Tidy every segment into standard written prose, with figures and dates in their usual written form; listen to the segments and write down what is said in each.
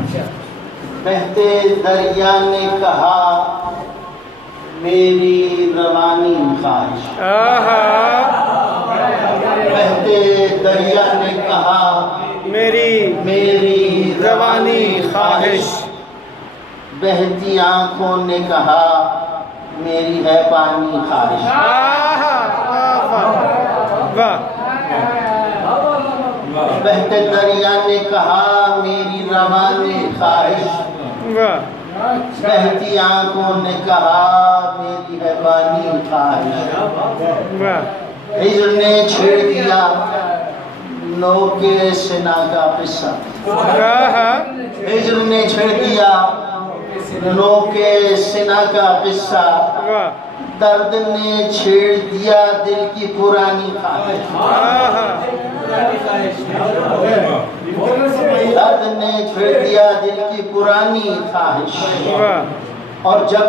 बहते दरिया ने कहा मेरी रवानी ख्वाहिश। बहते दरिया ने कहा मेरी रवानी ख्वाहिश। बहती आंखों ने कहा मेरी है पानी ख्वाहिश। बहते दरिया ने कहा मेरी रवानी ख्वाहिश। बहती आंखों ने कहा मेरी है पानी ख्वाहिश। हिज्र ने छेड़ दिया नौके सिना का किस्सा। हिज्र ने छेड़ दिया नौके सिना का किस्सा। दर्द ने छेड़ दिया दिल की पुरानी ख्वाहिश। दर्द ने छेड़ दिया दिल की पुरानी ख्वाहिश। और जब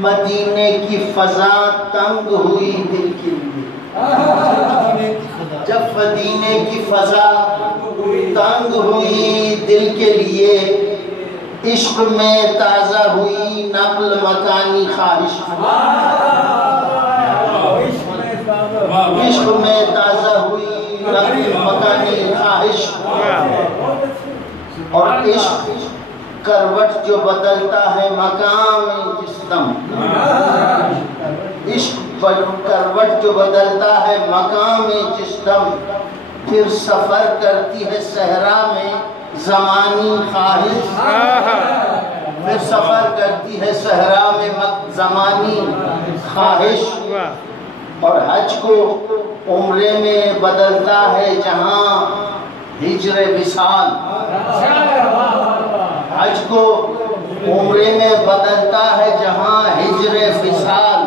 मदीने की फजा तंग हुई दिल के लिए, जब मदीने की फजा तंग हुई दिल के लिए, इश्क में ताजा हुई नक्ल मकानी ख्वाहिश। इश्क में ताजा हुई नक्ल मकानी ख्वाहिश। और इश्क करवट जो बदलता है मकाम जिस्म। इश्क करवट जो बदलता है मकाम जिस्म। फिर सफर करती है सहरा में ज़मानी ख्वाहिश। फिर सफर करती है सहरा में ज़मानी ख्वाहिश। और हज को उम्रे में बदलता है जहां हिज्र विसाल। हज को उम्रे में बदलता है जहां हिज्र विसाल।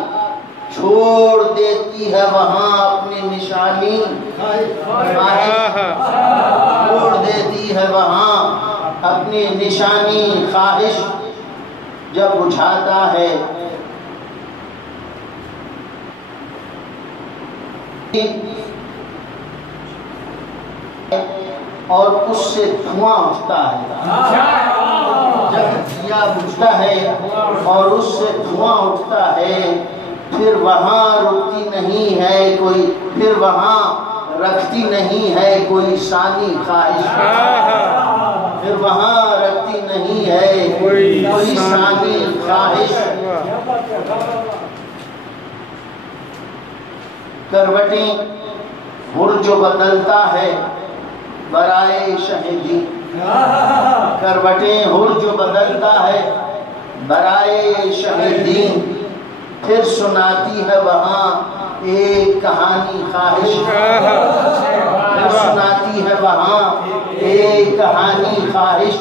छोड़ देती है वहां अपनी निशानी ख्वाहिश। छोड़ देती है वहां अपनी निशानी ख्वाहिश। जब बुझाता है और उससे धुआं उठता है। जब दिया बुझता है और उससे धुआं उठता है, फिर वहां रुकती नहीं है कोई, फिर वहां रखती नहीं है कोई सानी ख्वाहिश। फिर वहां रखती नहीं है कोई सानी ख्वाहिश। करवटें हुर जो बदलता है बराए शहीदी। करवटें हुर जो बदलता है बराए शहीदी। फिर सुनाती है वहाँ एक कहानी ख्वाहिश। फिर सुनाती है वहाँ एक कहानी ख्वाहिश।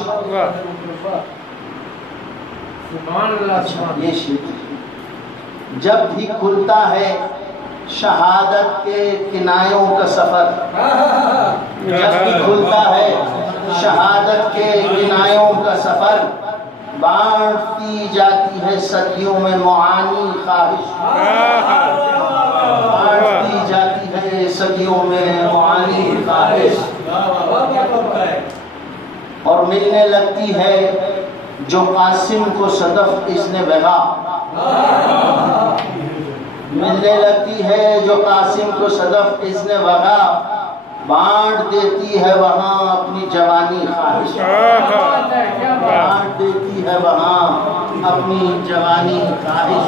ये शेर जब भी खुलता है शहादत के किनायों का सफर। जब भी खुलता है शहादत के किनायों का सफर, बांटती जाती है सदियों में मुआनी ख्वाहिश। बांटती जाती है सदियों में मुआनी ख्वाहिश। और मिलने लगती है जो कासिम को सदफ इसने बगा। मिलने लगती है जो कासिम को सदफ इसने वगा। बांट देती है वहाँ अपनी जवानी ख्वाहिश। बांट देती है वहाँ अपनी जवानी ख्वाहिश।